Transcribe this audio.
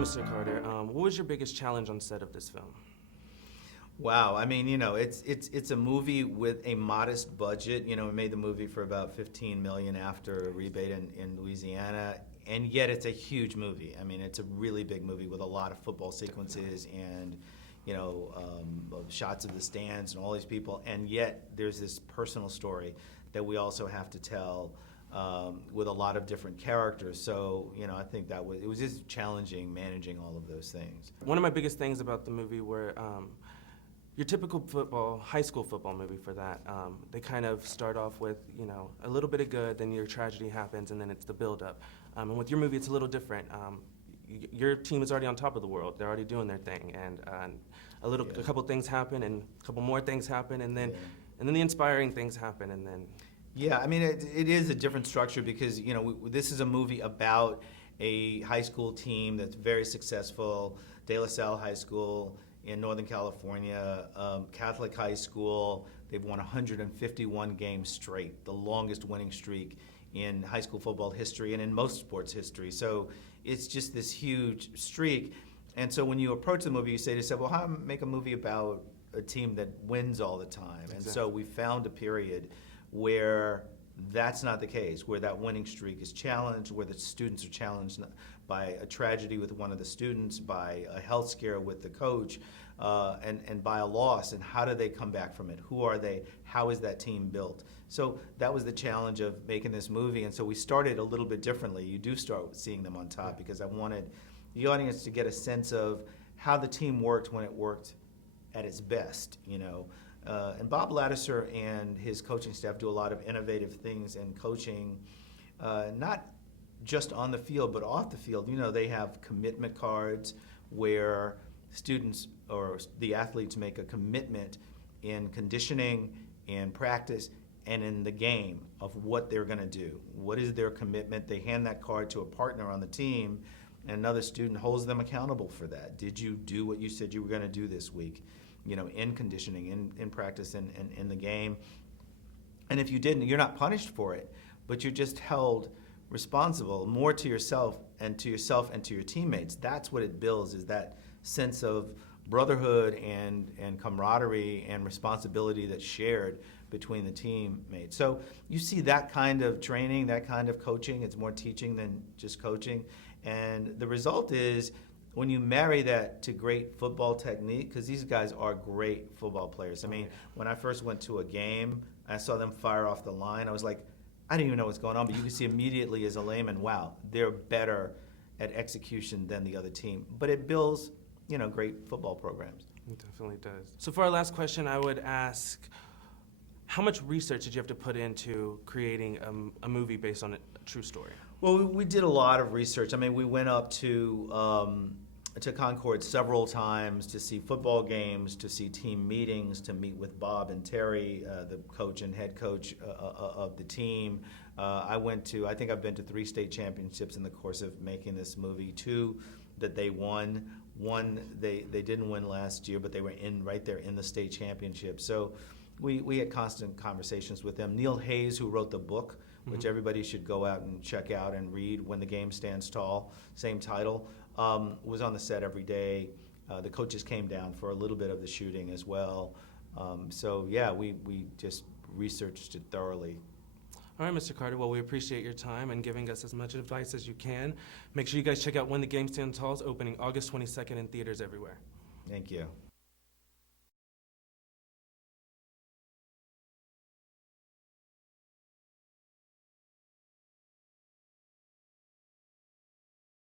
Mr. Carter, what was your biggest challenge on set of this film? Wow, I mean, it's a movie with a modest budget. We made the movie for about 15 million after a rebate in Louisiana, and yet it's a huge movie. I mean, it's a really big movie with a lot of football sequences and shots of the stands and all these people, and yet there's this personal story that we also have to tell with a lot of different characters. So, I think it was just challenging managing all of those things. One of my biggest things about the movie were your typical high school football movie for that. They kind of start off with, a little bit of good, then your tragedy happens, and then it's the build-up. And with your movie, it's a little different. Your team is already on top of the world. They're already doing their thing, and a couple things happen, and a couple more things happen, and then the inspiring things happen, and then. Yeah, I mean, it is a different structure because, this is a movie about a high school team that's very successful, De La Salle High School in Northern California, Catholic high school. They've won 151 games straight, the longest winning streak in high school football history and in most sports history. So it's just this huge streak. And so when you approach the movie, you say to yourself, well, how do I make a movie about a team that wins all the time? Exactly. And so we found a period where that's not the case, where that winning streak is challenged, where the students are challenged by a tragedy with one of the students, by a health scare with the coach, and by a loss. And how do they come back from it? Who are they? How is that team built? So that was the challenge of making this movie. And so we started a little bit differently. You do start seeing them on top because I wanted the audience to get a sense of how the team worked when it worked at its best, And Bob Ladouceur and his coaching staff do a lot of innovative things in coaching, not just on the field, but off the field. They have commitment cards where students or the athletes make a commitment in conditioning, in practice, and in the game of what they're going to do. What is their commitment? They hand that card to a partner on the team, and another student holds them accountable for that. Did you do what you said you were going to do this week? In conditioning, in practice, and in the game. And if you didn't, you're not punished for it, but you're just held responsible more to yourself and to your teammates. That's what it builds, is that sense of brotherhood and camaraderie and responsibility that's shared between the teammates. So you see that kind of training, that kind of coaching. It's more teaching than just coaching. And the result is, when you marry that to great football technique, because these guys are great football players. I mean, when I first went to a game, I saw them fire off the line. I was like, I didn't even know what's going on, but you can see immediately as a layman, wow, they're better at execution than the other team. But it builds, great football programs. It definitely does. So for our last question, I would ask, how much research did you have to put into creating a movie based on a true story? Well, we did a lot of research. I mean, we went up to Concord several times to see football games, to see team meetings, to meet with Bob and Terry, the coach and head coach of the team. I think I've been to 3 state championships in the course of making this movie. 2 that they won. 1 they didn't win last year, but they were right there in the state championship. So we had constant conversations with them. Neil Hayes, who wrote the book, which everybody should go out and check out and read, When the Game Stands Tall, same title, was on the set every day. The coaches came down for a little bit of the shooting as well. We just researched it thoroughly. All right, Mr. Carter, well, we appreciate your time and giving us as much advice as you can. Make sure you guys check out When the Game Stands Tall, opening August 22nd in theaters everywhere. Thank you.